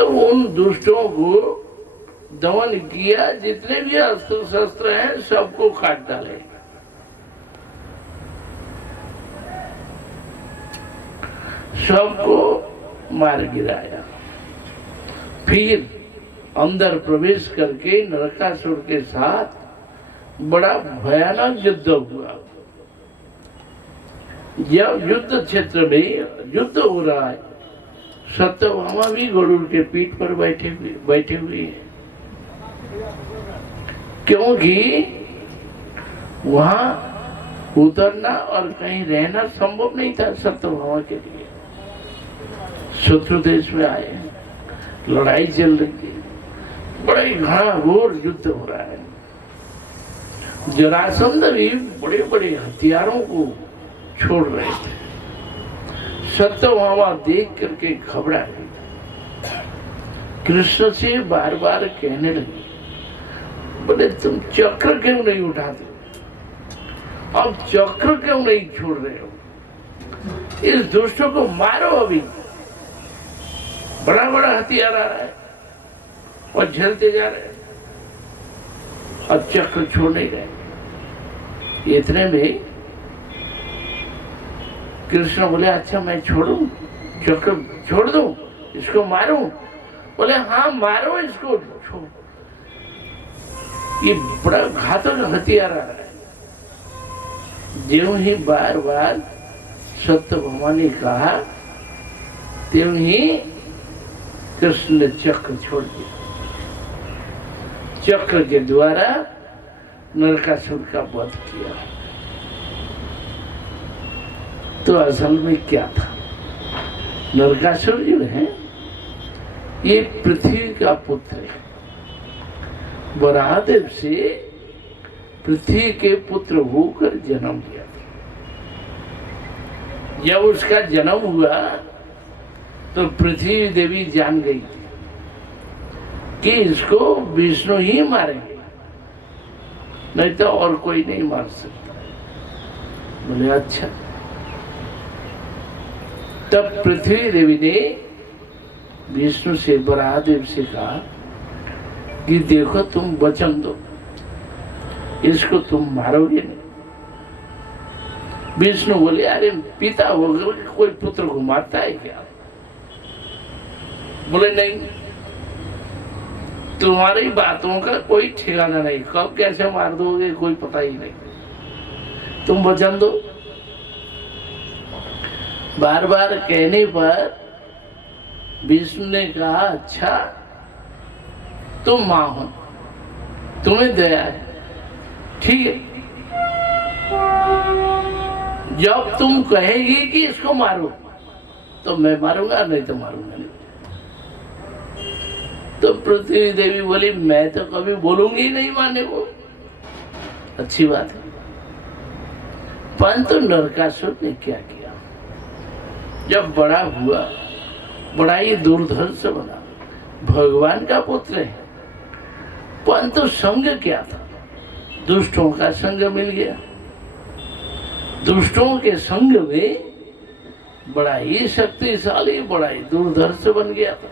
तो उन दुष्टों को दमन किया, जितने भी अस्त्र शस्त्र हैं सबको काट डाले। सबको मार गिराया। फिर अंदर प्रवेश करके नरकासुर के साथ बड़ा भयानक युद्ध हुआ। जब युद्ध क्षेत्र में युद्ध हो रहा है, सत्यभामा भी गरुड़ के पीठ पर बैठे हुए हैं, क्योंकि वहां उतरना और कहीं रहना संभव नहीं था सत्यभामा के लिए। शत्रु देश में आए, लड़ाई चल रही थी, बड़ा ही घोर युद्ध हो रहा है। जरासंध भी बड़े बड़े हथियारों को छोड़ रहे थे। सत्यभामा देख करके घबरा गई, कृष्ण से बार बार कहने लगी, बोले तुम चक्र क्यों नहीं उठाते, अब चक्र क्यों नहीं छोड़ रहे हो, इस दुष्टों को मारो। अभी बड़ा बड़ा हथियार आ रहा है और झेलते जा रहे हैं, अब चक्र छोड़ नहीं गए। इतने में कृष्ण बोले, अच्छा मैं छोड़ू, चक्र छोड़ दूं, इसको मारूं? बोले हाँ मारो इसको, छोड़, ये बड़ा घातक हथियार आ रहा है। ज्यों ही बार बार सत्यभामा ने कहा, त्यों ही कृष्ण ने चक्र छोड़ दिया। चक्र के द्वारा नरकासुर का वध किया। तो असल में क्या था, नरकासुर जो है ये पृथ्वी का पुत्र है। वराहदेव से पृथ्वी के पुत्र होकर जन्म लिया। जब उसका जन्म हुआ तो पृथ्वी देवी जान गई कि इसको विष्णु ही मारेंगे, नहीं तो और कोई नहीं मार सकता। बोले अच्छा। तब पृथ्वी देवी ने विष्णु से, वराहदेव से कहा कि देखो तुम वचन दो, इसको तुम मारोगे नहीं। विष्णु बोले, अरे पिता होकर कोई पुत्र को मारता है क्या? बोले नहीं, तुम्हारी बातों का कोई ठिकाना नहीं, कब कैसे मार दोगे कोई पता ही नहीं, तुम वचन दो। बार बार कहने पर विष्णु ने कहा, अच्छा तुम मां हो, तुम्हें दया है, ठीक है, जब तुम कहेगी कि इसको मारो तो मैं मारूंगा, नहीं तो मारूंगा नहीं। तो पृथ्वी देवी बोली, मैं तो कभी बोलूंगी नहीं मारने को। अच्छी बात है। परंतु नरकासुर ने क्या किया, जब बड़ा हुआ, बड़ा ही दुर्धर्ष बना, भगवान का पुत्र है, परंतु संग क्या था, दुष्टों का संग मिल गया। दुष्टों के संग में बड़ा ही शक्तिशाली, बड़ा ही दुर्धर्ष बन गया था,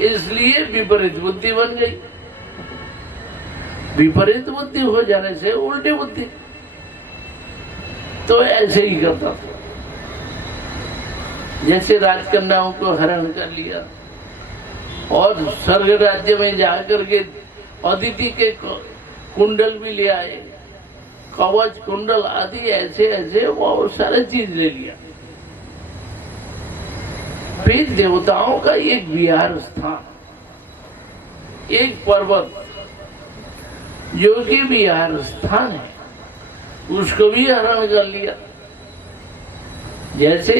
इसलिए विपरीत बुद्धि बन गई। विपरीत बुद्धि हो जाने से उल्टी बुद्धि, तो ऐसे ही करता था। जैसे राजकन्याओं को हरण कर लिया और स्वर्ग राज्य में जाकर के अदिति के कुंडल भी ले आए, कवच कुंडल आदि ऐसे ऐसे बहुत सारे चीज ले लिया। फिर देवताओं का एक विहार स्थान, एक पर्वत जो कि विहार स्थान है, उसको भी हरण कर लिया। जैसे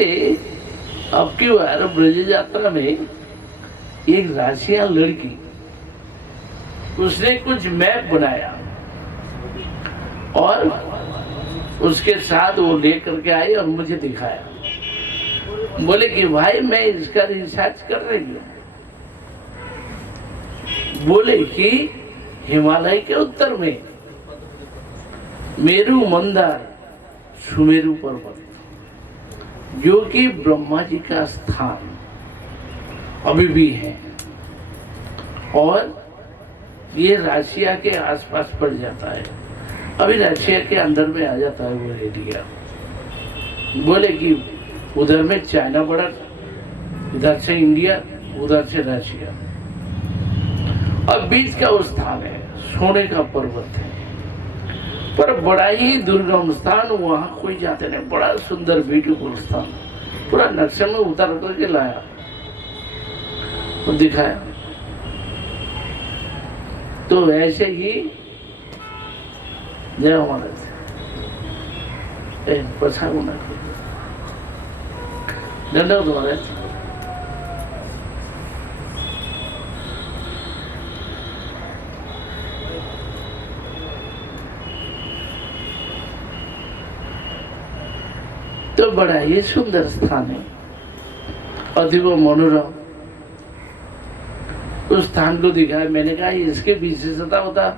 अब की बार ब्रज यात्रा में एक राशिया लड़की, उसने कुछ मैप बनाया और उसके साथ वो लेकर के आई और मुझे दिखाया। बोले कि भाई मैं इसका रिसर्च कर रही हूँ। बोले कि हिमालय के उत्तर में मेरु मंदार सुमेरु पर्वत, जो कि ब्रह्मा जी का स्थान, अभी भी है, और ये रशिया के आसपास पड़ जाता है। अभी रशिया के अंदर में आ जाता है वो एरिया। बोले कि उधर में चाइना बॉर्डर, इधर से इंडिया, उधर से रशिया, और बीच का वो स्थान है, सोने का पर्वत है, पर बड़ा ही दुर्गम स्थान, वहां कोई जाते नहीं। बड़ा सुंदर ब्यूटीफुल स्थान, पूरा नक्शे में उतार करके लाया और दिखाया। तो ऐसे ही जय महाराज पछाड़ू ना दंडवत महाराज। तो बड़ा ही सुंदर स्थान है, अधिक मनोरम। उस स्थान को दिखाया। मैंने कहा इसके विशेषता बता।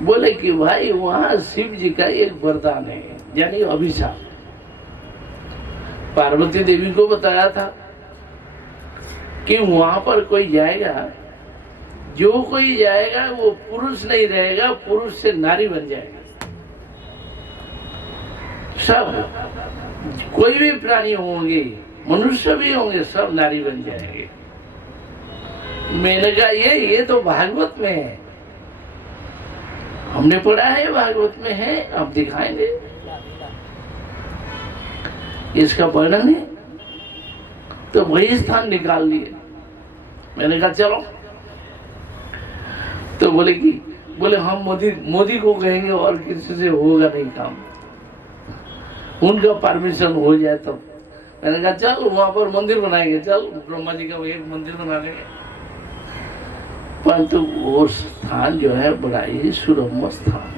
बोले कि भाई वहां शिव जी का एक वरदान है, यानी अभिशाप। पार्वती देवी को बताया था कि वहां पर कोई जाएगा, जो कोई जाएगा वो पुरुष नहीं रहेगा, पुरुष से नारी बन जाएगा। सब कोई भी प्राणी होंगे, मनुष्य भी होंगे, सब नारी बन जाएंगे। मैंने कहा ये तो भागवत में है, हमने पढ़ा है, भागवत में है, अब दिखाएंगे। इसका वर्णन है, तो वही स्थान निकाल लिए। मैंने कहा चलो। तो बोले हम मोदी को कहेंगे और किसी से होगा नहीं काम, उनका परमिशन हो जाए तब। मैंने कहा चल वहां पर मंदिर बनाएंगे, चल ब्रह्मा जी का एक मंदिर बना देंगे। परंतु वो स्थान जो है बड़ा ही सुरम्य स्थान,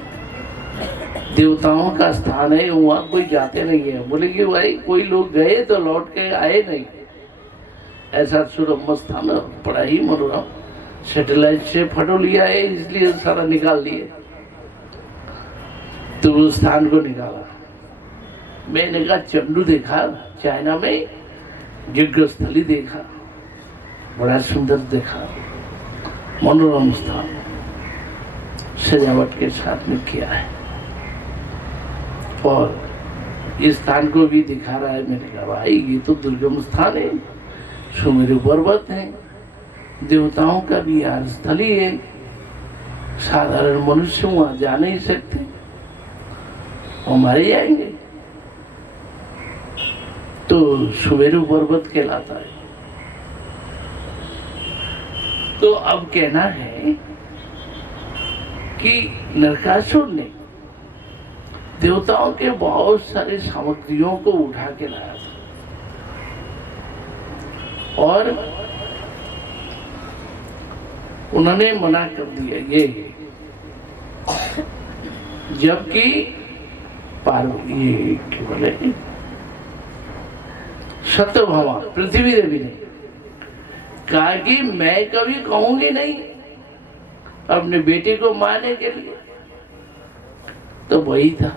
देवताओं का स्थान है, वहां कोई जाते नहीं है। बोले कि भाई कोई लोग गए तो लौट के आए नहीं, ऐसा सुरम्य स्थान, बड़ा ही मनोरम। सैटेलाइट से फोटो लिया है, इसलिए सारा निकाल लिए। तो उस स्थान को निकाला। मैंने कहा चंडू देखा, चाइना में यज्ञ स्थली देखा, बड़ा सुंदर देखा, मनोरम स्थान, सजावट के साथ में किया है। और इस स्थान को भी दिखा रहा है। मैंने कहा भाई ये तो दुर्गम स्थान है, सुमेरु पर्वत है, देवताओं का भी यार स्थली है, साधारण मनुष्य वहां जा नहीं सकते, वो मारे जाएंगे। तो सुमेरु पर्वत कहलाता है। तो अब कहना है कि नरकासुर ने देवताओं के बहुत सारी सामग्रियों को उठा के लाया था, और उन्होंने मना कर दिया ये, जबकि ये क्या बोले सत्यभामा पृथ्वी देवी ने कहा कि मैं कभी कहूंगी नहीं अपने बेटे को मारने के लिए। तो वही था।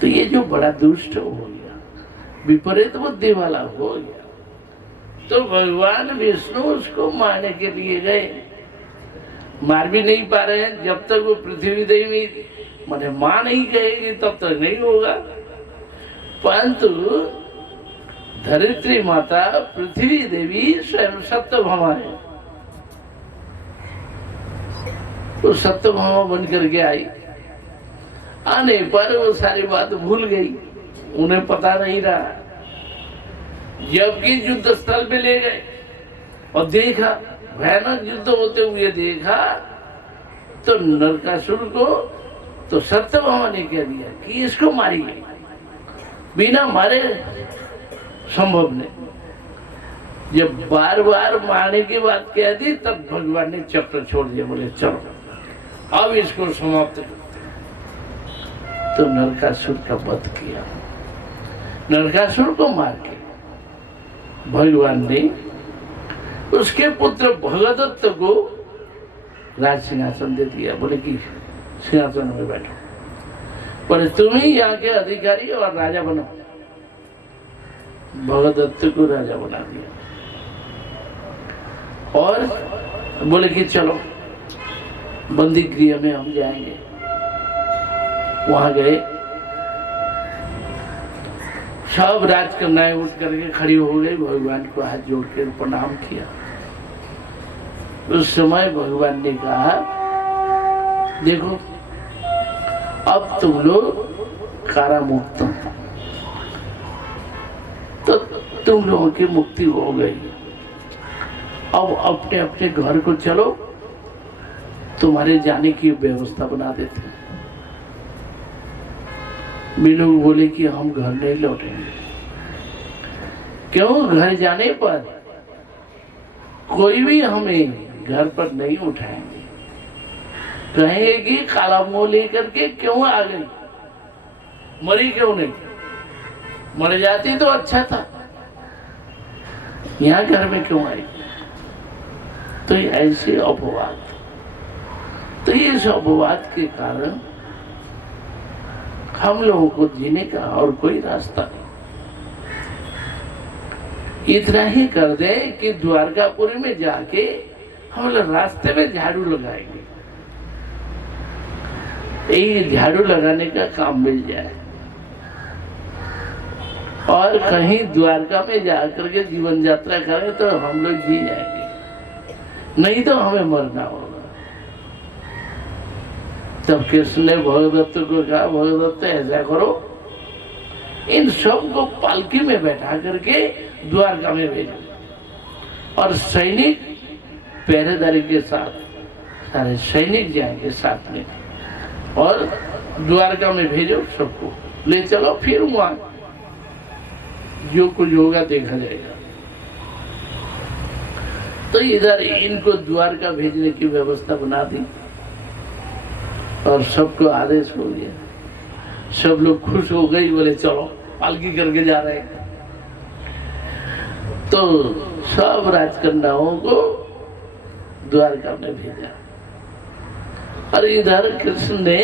तो ये जो बड़ा दुष्ट हो गया, विपरीत बुद्धि वाला हो गया, तो भगवान विष्णु उसको मारने के लिए गए। मार भी नहीं पा रहे हैं, जब तक वो पृथ्वी देवी माने मां नहीं कहेगी तब तक नहीं होगा। परंतु धरित्री माता पृथ्वी देवी स्वयं सत्यभामा है, तो सत्यभामा बन करके आई। आने पर वो सारी बात भूल गई, उन्हें पता नहीं रहा। जबकि युद्ध स्थल पे ले गए और देखा, भयानक युद्ध होते हुए देखा, तो नरकासुर को तो सत्यभामा ने कह दिया कि इसको मारिए, बिना मारे संभव नहीं। जब बार बार मारने की बात कह दी, तब भगवान ने चक्र छोड़ दिया। बोले चलो अब इसको समाप्त करते। तो नरकासुर का वध किया। नरकासुर को मार के भगवान ने उसके पुत्र भगदत्त को राज सिंहासन दे दिया। बोले कि सिंहासन में बैठो, पर तुम ही यहाँ के अधिकारी और राजा बनो। भगदत्त को राजा बना दिया। और बोले कि चलो बंदी गृह में हम जाएंगे। वहां गए, सब राजकन्याएं उठ करके खड़ी हो गई, भगवान को हाथ जोड़ कर प्रणाम किया। उस समय भगवान ने कहा, देखो अब तुम लोग कारामुक्त हो, तो तुम लोगों की मुक्ति हो गई। अब अपने अपने घर को चलो, तुम्हारे जाने की व्यवस्था बना देते हैं। वे लोग बोले कि हम घर नहीं लौटेंगे। क्यों? घर जाने पर कोई भी हमें घर पर नहीं उठाएंगे, कहेंगे कि काला मुंह लेकर के क्यों आ गई, मरी क्यों नहीं, मर जाती तो अच्छा था, यहाँ घर में क्यों आई। तो ऐसे अपवाद, तो इस अपवाद के कारण हम लोगों को जीने का और कोई रास्ता नहीं। इतना ही कर दे कि द्वारकापुरी में जाके हम लोग रास्ते में झाड़ू लगाएंगे, एक झाड़ू लगाने का काम मिल जाए, और कहीं द्वारका में जाकर के जीवन यात्रा करें तो हम लोग जी जाएंगे, नहीं तो हमें मरना होगा। तब कृष्ण ने भगदत्त को कहा, भगदत्त ऐसा करो, इन सब को पालकी में बैठा करके द्वारका में भेजो, और सैनिक पहरेदारी के साथ सारे सैनिक जाएंगे साथ में, और द्वारका में भेजो, सबको ले चलो, फिर वहां जो कुछ होगा देखा जाएगा। तो इधर इनको द्वारका भेजने की व्यवस्था बना दी, और सबको आदेश हो गया। सब लोग खुश हो गई, बोले चलो पालकी करके जा रहे हैं। तो सब राजकन्याओं को द्वारका में भेजा, और इधर कृष्ण ने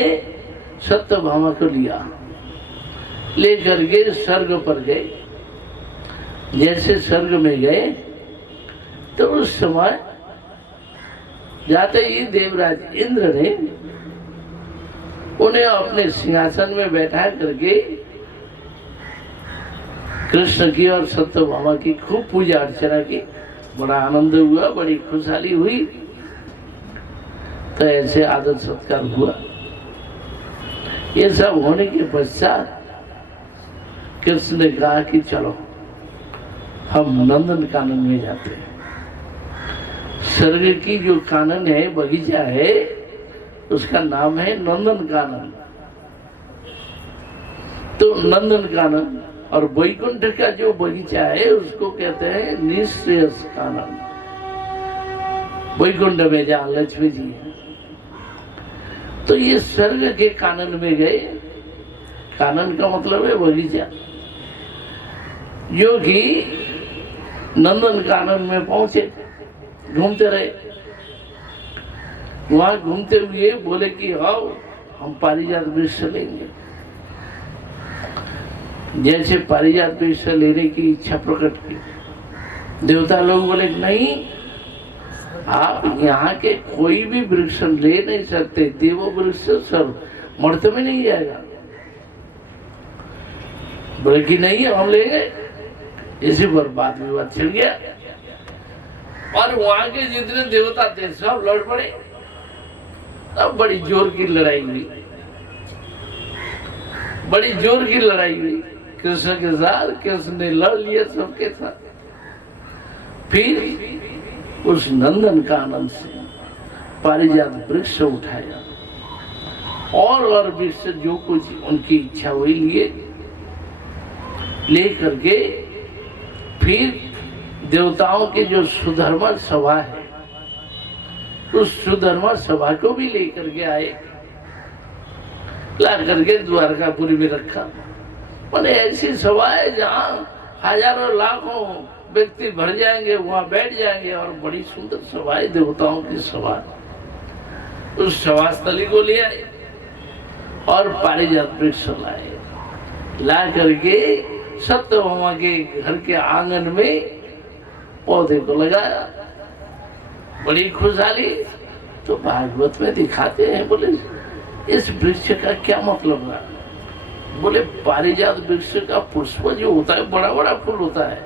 सत्यभामा को लिया, लेकर के स्वर्ग पर गए। जैसे स्वर्ग में गए तो उस समय जाते ही देवराज इंद्र ने उन्हें अपने सिंहासन में बैठा करके कृष्ण की और सत्यभामा की खूब पूजा अर्चना की। बड़ा आनंद हुआ, बड़ी खुशहाली हुई। तो ऐसे आदर सत्कार हुआ। ये सब होने के पश्चात कृष्ण ने कहा कि चलो हम नंदन कानन में जाते हैं। स्वर्ग की जो कानन है, बगीचा है, उसका नाम है नंदन कानन। तो नंदन कानन और वैकुंठ का जो बगीचा है उसको कहते हैं निःश्रेयस कानन। वैकुंठ में जहाँ लक्ष्मी जी है, तो ये स्वर्ग के कानन में गए। कानन का मतलब है बगीचा। जो कि नंदन कानन में पहुंचे, घूमते रहे। वहां घूमते हुए बोले कि आओ हम पारिजात वृक्ष लेंगे। जैसे पारिजात वृक्ष लेने की इच्छा प्रकट की, देवता लोग बोले नहीं, आप यहाँ के कोई भी वृक्ष ले नहीं सकते, देव वृक्ष सब मर्त में नहीं जाएगा। बोले कि नहीं हम लेंगे। इसी पर बात विवाद छिड़ गया, और वहां के जितने देवता थे सब लड़ पड़े। अब बड़ी जोर की लड़ाई हुई, बड़ी जोर की लड़ाई हुई कृष्ण के साथ। कृष्ण ने लड़ लिया सबके साथ। फिर उस नंदन कानन से पारिजात वृक्ष उठाया, और वृक्ष जो कुछ उनकी इच्छा हुई लिए, ले करके फिर देवताओं की जो सुधर्मा सभा है, उस सुधर्मा सभा को भी लेकर के आए, ला करके द्वारकापुरी में रखा। मैंने ऐसी सभा है जहाँ हजारों लाखों व्यक्ति भर जाएंगे, वहां बैठ जाएंगे, और बड़ी सुंदर सभा है, देवताओं की सभा। उस सभा स्थली को ले आए और पारिजात वृक्ष लाए, ला करके सत्यभामा के घर के आंगन में पौधे को लगाया, बड़ी खुशहाली। तो भागवत में दिखाते हैं, बोले इस वृक्ष का क्या मतलब है? बोले पारिजात वृक्ष का पुष्प जो होता है बड़ा बड़ा फूल होता है,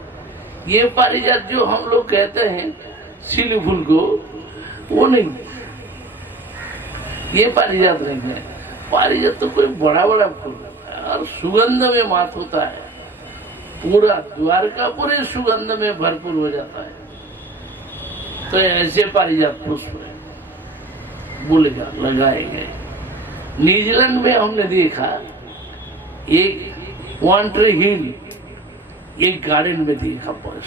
ये पारिजात जो हम लोग कहते हैं सीली फूल को, वो नहीं, ये पारिजात नहीं है। पारिजात तो कोई बड़ा बड़ा फूल है और सुगंध में मात होता है, पूरा द्वारका पूरे सुगंध में भरपूर हो जाता है। तो ऐसे पारिजात पुष्प है, बोलेगा लगाए गए। न्यूजीलैंड में हमने देखा एक वन ट्री हिल, एक गार्डन में देखा, बस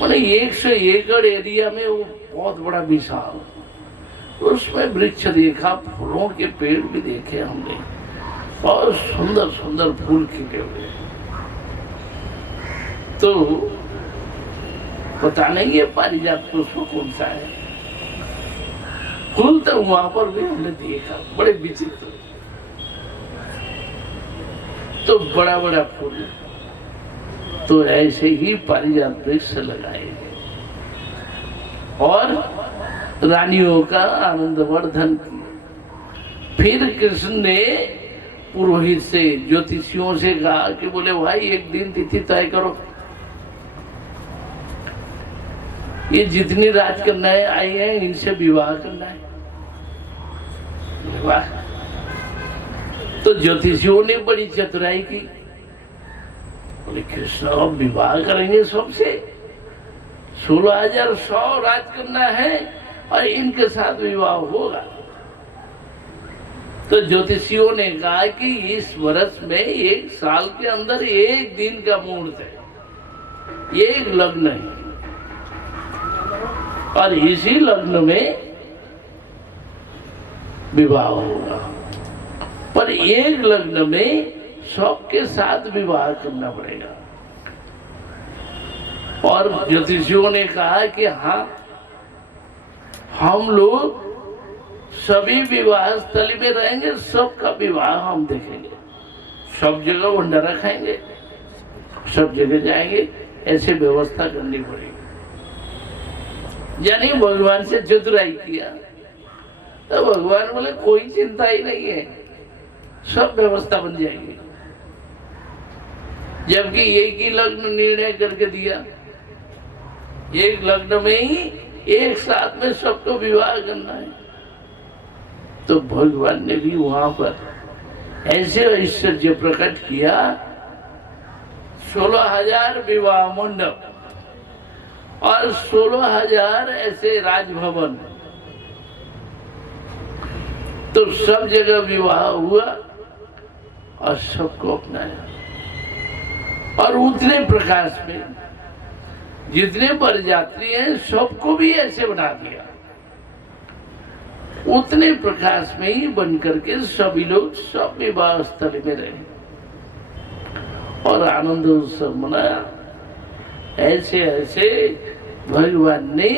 मैंने 100 एकड़ एरिया में वो बहुत बड़ा विशाल, उसमें वृक्ष देखा, फूलों के पेड़ भी देखे हमने, और सुंदर सुंदर फूल खिले हुए। तो पता नहीं ये पारिजात पुष्प कौन सा है। फूल तो वहां पर भी हमने देखा, बड़े विचित्र, तो बड़ा बड़ा फूल। तो ऐसे ही पारिजात वृक्ष लगाए गए और रानियों का आनंदवर्धन किया। फिर कृष्ण ने पुरोहित से, ज्योतिषियों से कहा कि बोले भाई एक दिन तिथि तय करो, ये जितनी राजकन्याएं आई हैं इनसे विवाह करना है। विवाह तो ज्योतिषियों ने बड़ी चतुराई की, बोले कृष्ण अब विवाह करेंगे सबसे, 16,100 राजकन्या है और इनके साथ विवाह होगा। तो ज्योतिषियों ने कहा कि इस वर्ष में 1 साल के अंदर 1 दिन का मुहूर्त है, एक लग्न है, और इसी लग्न में विवाह होगा। पर एक लग्न में सबके साथ विवाह करना पड़ेगा। और ज्योतिषियों ने कहा कि हाँ, हम लोग सभी विवाह स्थल में रहेंगे, सबका विवाह हम देखेंगे, सब जगह भंडारा खाएंगे, सब जगह जाएंगे, ऐसे व्यवस्था करनी पड़ेगी। यानी भगवान से चतुराई किया। तो भगवान बोले कोई चिंता ही नहीं है, सब व्यवस्था बन जाएगी। जबकि एक ही लग्न निर्णय करके दिया, एक लग्न में ही एक साथ में सबको विवाह करना है। तो भगवान ने भी वहां पर ऐसे ऐश्वर्य प्रकट किया, 16,000 विवाह मंडप और 16,000 ऐसे राजभवन, तो सब जगह विवाह हुआ और सबको अपनाया। और उतने प्रकाश में जितने बरयात्री हैं सबको भी ऐसे बना दिया, उतने प्रकाश में ही बन करके सभी लोग सब विवाह स्थल में रहे और आनंद उत्सव मनाया। ऐसे ऐसे भगवान ने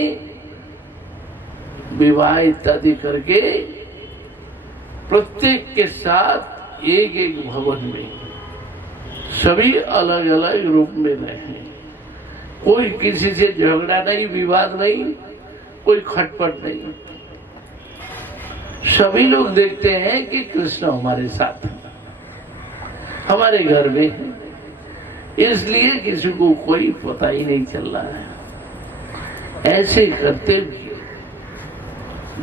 विवाह इत्यादि करके प्रत्येक के साथ एक एक भवन में सभी अलग अलग रूप में रहे। कोई किसी से झगड़ा नहीं, विवाद नहीं, कोई खटपट नहीं। सभी लोग देखते हैं कि कृष्ण हमारे साथ हैं, हमारे घर में है, इसलिए किसी को कोई पता ही नहीं चल रहा है। ऐसे करते भी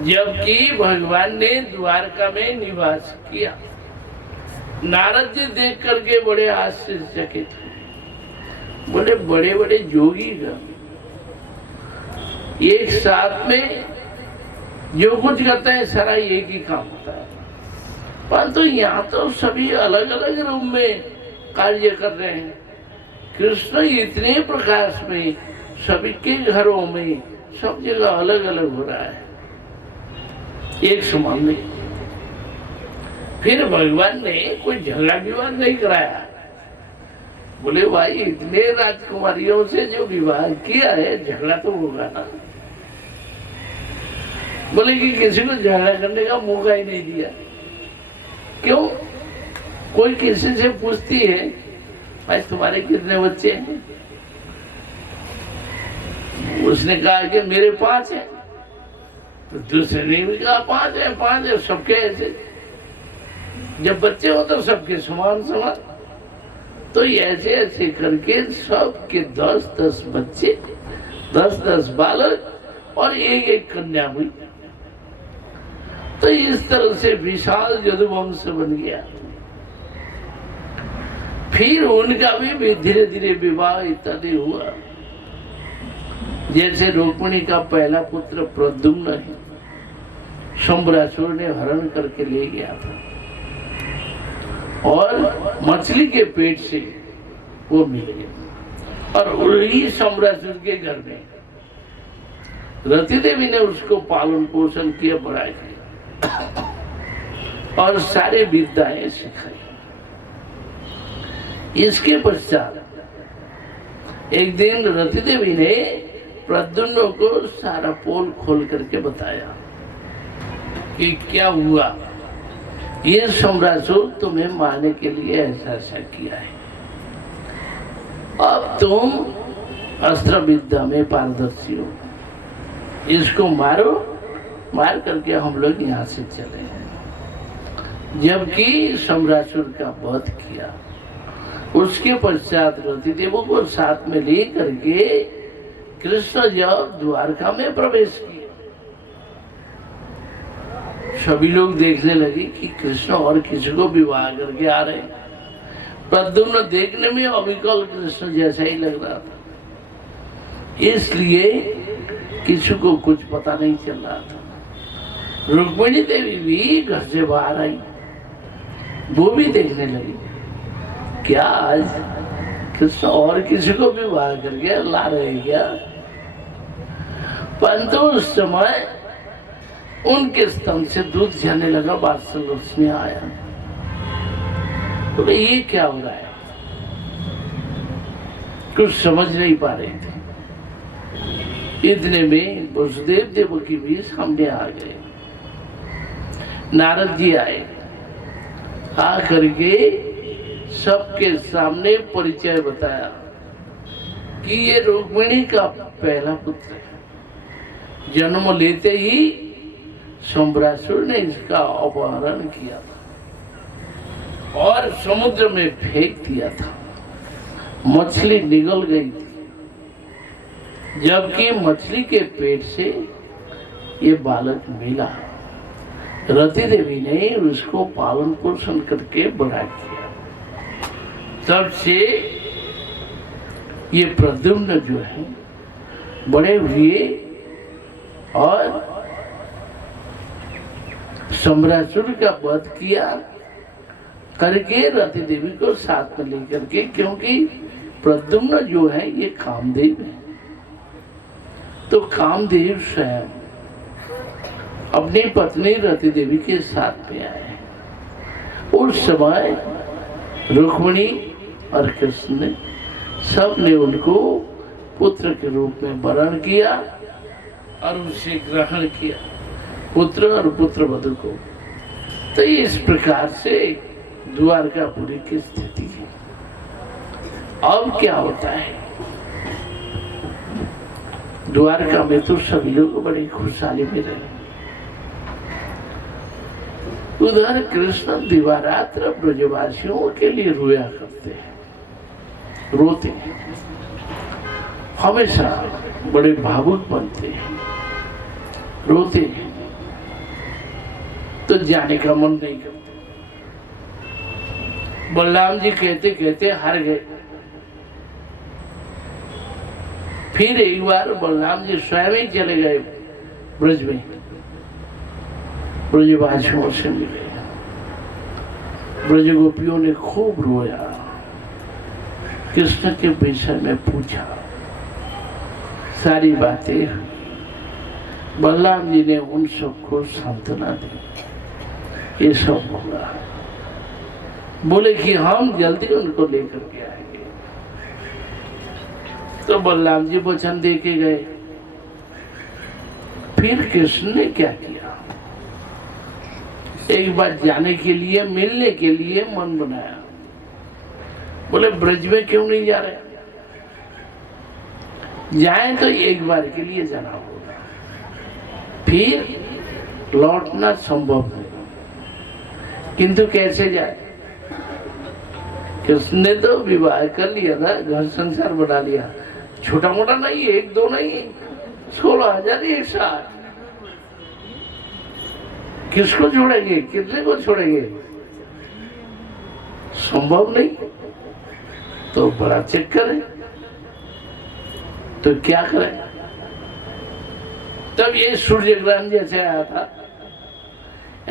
जबकि भगवान ने द्वारका में निवास किया, नारद जी देख करके बड़े आश्चर्यचकित हुए। बोले बड़े बड़े जोगी एक साथ में जो कुछ करते हैं सारा एक ही काम होता है, परंतु यहाँ तो सभी अलग अलग रूप में कार्य कर रहे हैं। कृष्ण इतने प्रकाश में सभी के घरों में सब जगह अलग अलग हो रहा है, एक समान नहीं। फिर भगवान ने कोई झगड़ा विवाद नहीं कराया। बोले भाई इतने राजकुमारियों से जो विवाह किया है, झगड़ा तो होगा ना। बोले कि किसी को झगड़ा करने का मौका ही नहीं दिया। क्यों? कोई किसी से पूछती है भाई तुम्हारे कितने बच्चे हैं? उसने कहा कि मेरे 5 हैं। तो दूसरे ने भी कहा 5 है 5 है, सबके ऐसे। जब बच्चे हो तो सबके समान समान। तो ऐसे ऐसे करके सबके 10-10 बच्चे, 10-10 बालक और एक कन्या हुई। तो इस तरह से विशाल यदुवंश बन गया। फिर उनका भी धीरे धीरे विवाह इत्यादि हुआ। जैसे रुक्मिणी का पहला पुत्र प्रद्युम्न है, शंबरासुर ने हरण करके ले गया था और मछली के पेट से वो मिल गया। और वही शंबरासुर के घर में रति देवी ने उसको पालन पोषण किया, बड़ा किया और सारे विद्याएं सिखाई। इसके पश्चात एक दिन रति देवी ने प्रद्युम्न को सारा पोल खोल करके बताया कि क्या हुआ, ये सम्रासुर तुम्हें मारने के लिए ऐसा ऐसा किया है। अब तुम अस्त्र विद्या में पारदर्शी हो, इसको मारो, मार करके हम लोग यहाँ से चले। जबकि सम्रासुर का वध किया, उसके पश्चात रति देवों को साथ में ले करके कृष्ण जब द्वारका में प्रवेश किया, सभी लोग देखने लगे कि कृष्ण और किसी को विवाह करके आ रहे हैं। प्रद्युम्न देखने में अविकल कृष्ण जैसा ही लग रहा था, इसलिए किसी को कुछ पता नहीं चल रहा था। रुक्मिणी देवी भी घर से बाहर आई, वो भी देखने लगी क्या आज कृष्ण और किसी को विवाह करके ला रहे हैं क्या। परंतु उस समय उनके स्तन से दूध जाने लगा, वात्सल्य उसमें आया। तो ये क्या हो रहा है, कुछ समझ नहीं पा रहे थे। इतने में वसुदेव देवकी भी सामने आ गए। नारद जी आए, आ करके सबके सामने परिचय बताया कि ये रुक्मिणी का पहला पुत्र है। जन्म लेते ही शंबरासुर ने इसका अपहरण किया था और समुद्र में फेंक दिया था, मछली निगल गई थी। जबकि मछली के पेट से ये बालक मिला, रति देवी ने उसको पालन पोषण करके बड़ा किया। तब से ये प्रद्युम्न जो है बड़े हुए और सम्रासुर का वध किया करके रति देवी को साथ में लेकर के, क्योंकि प्रद्युम्न जो है ये कामदेव है। तो कामदेव स्वयं अपनी पत्नी रति देवी के साथ में आए। उस समय रुक्मिणी और कृष्ण ने सब ने उनको पुत्र के रूप में वरण किया और उसे ग्रहण किया, पुत्र और पुत्र वधू को। तो इस प्रकार से द्वारकापुरी की स्थिति है। अब क्या होता है, द्वारका में तो सभी लोग बड़ी खुशहाली में रहे। उधर कृष्ण दिवारात्र ब्रजवासियों के लिए रोया करते हैं, रोते हैं, हमेशा बड़े भावुक बनते हैं, रोते हैं। तो जाने का मन नहीं करते। बलराम जी कहते कहते हार गए। फिर एक बार बलराम जी स्वयं ही चले गए ब्रज में, ब्रजवासियों से मिले। ब्रज गोपियों ने खूब रोया, कृष्ण के विषय में पूछा, सारी बातें। बलराम जी ने उन सबको सांत्वना दी। ये सब होगा, बोले कि हम जल्दी उनको लेकर के आएंगे। तो बलराम जी वचन दे के गए। फिर कृष्ण ने क्या किया, एक बार जाने के लिए, मिलने के लिए मन बनाया। बोले ब्रज में क्यों नहीं जा रहे, जाए तो एक बार के लिए जाना होगा। फिर लौटना संभव नहीं। किंतु कैसे जाए? कृष्ण ने तो विवाह कर लिया था, घर संसार बना लिया, छोटा मोटा नहीं, 1-2 नहीं, 16,000 एक साथ। किसको छोड़ेंगे? कितने को छोड़ेंगे? संभव नहीं। तो बड़ा चक्कर है। तो क्या करें? तब ये सूर्य ग्रहण जैसे आया था,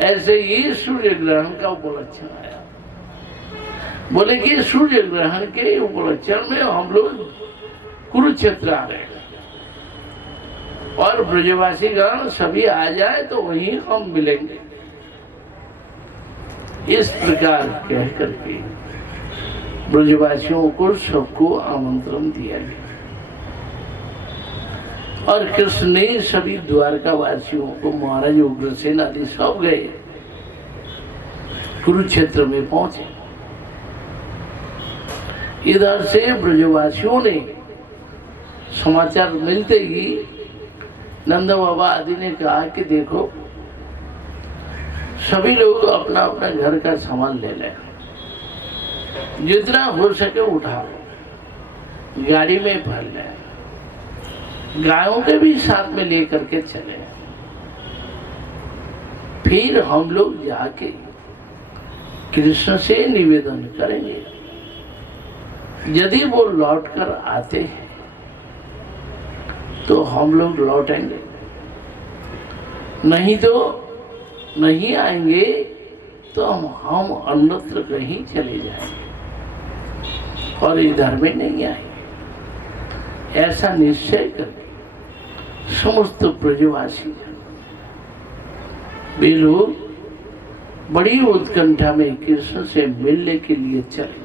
ऐसे ही सूर्य ग्रहण का उपलक्षण आया। बोले कि सूर्य ग्रहण के उपलक्षण में हम लोग कुरुक्षेत्र आ रहे हैं और ब्रजवासी गण सभी आ जाए तो वहीं हम मिलेंगे। इस प्रकार कह करके ब्रजवासियों को सबको आमंत्रण दिया गया और कृष्ण ने सभी द्वारका वासियों को, महाराज उग्रसेन आदि सब गए, कुरुक्षेत्र में पहुंचे। इधर से ब्रजवासियों ने समाचार मिलते ही नंद बाबा आदि ने कहा कि देखो सभी लोग अपना अपना घर का सामान ले लें, जितना हो सके उठा लो, गाड़ी में भर लें, गायों के भी साथ में लेकर के चले। फिर हम लोग जाके कृष्ण से निवेदन करेंगे, यदि वो लौट कर आते हैं तो हम लोग लौटेंगे, नहीं तो नहीं आएंगे तो हम अन्यत्र कहीं चले जाएंगे और इधर में नहीं आएंगे। ऐसा निश्चय करके समस्त ब्रजवासी वे लोग बड़ी उत्कंठा में कृष्ण से मिलने के लिए चले,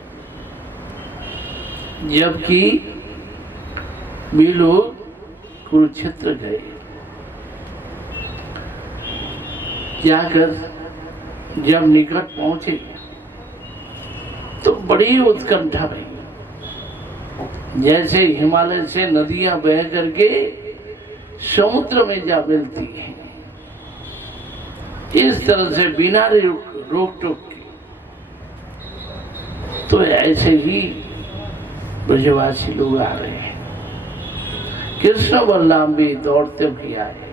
जबकि वे लोग कुरुक्षेत्र गए। जाकर जब निकट पहुंचे तो बड़ी उत्कंठा रही, जैसे हिमालय से नदियां बह करके समुद्र में जा मिलती हैं, इस तरह से बिना रोक टोक के। तो ऐसे ही ब्रजवासी लोग आ रहे हैं। कृष्ण बलराम भी दौड़ते हुए आए,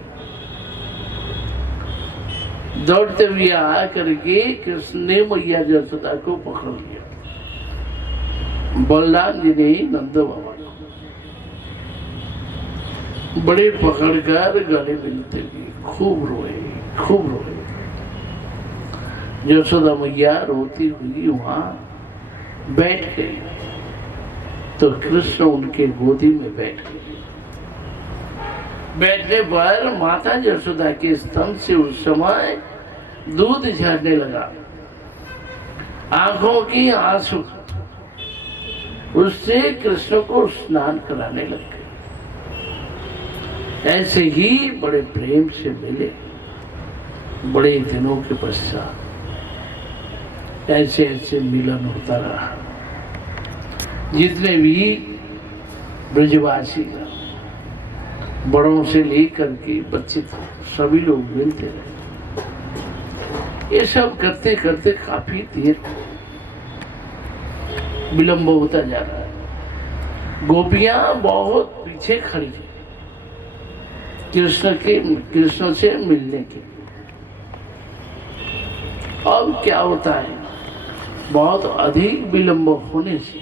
दौड़ते हुए आ करके कृष्ण ने मैया यशोदा को पकड़ लिया, बलराम जी ने नंद बाबा बड़े पकड़कर गले मिलते हुए खूब रोए, खूब रोए। यशोदा मैया रोती हुई वहां बैठ गई तो कृष्ण उनके गोदी में बैठ गए। बैठने पर माता यशोदा के स्तन से उस समय दूध झरने लगा, आंखों की आंसू उससे कृष्ण को स्नान कराने लग गए। ऐसे ही बड़े प्रेम से मिले, बड़े दिनों के पश्चात ऐसे ऐसे मिलन होता रहा। जितने भी ब्रजवासी बड़ों से लेकर के बच्चे सभी लोग मिलते रहे। ये सब करते करते काफी देर विलंब होता जा रहा है। गोपियां बहुत पीछे खड़ी है कृष्ण से मिलने के। अब क्या होता है, बहुत अधिक विलंब होने से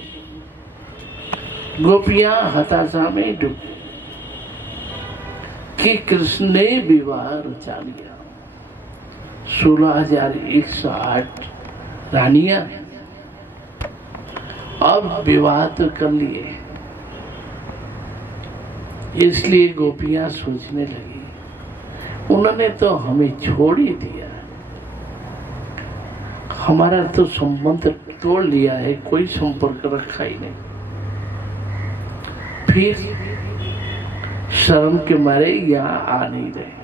गोपियां हताशा में डूबी कि कृष्ण ने विवाह रचा लिया। 16,108 रानियां अब विवाह तो कर लिए, इसलिए गोपियां सोचने लगी उन्होंने तो हमें छोड़ ही दिया, हमारा तो संबंध तोड़ लिया है, कोई संपर्क रखा ही नहीं। फिर शर्म के मारे यहाँ आ नहीं रहे।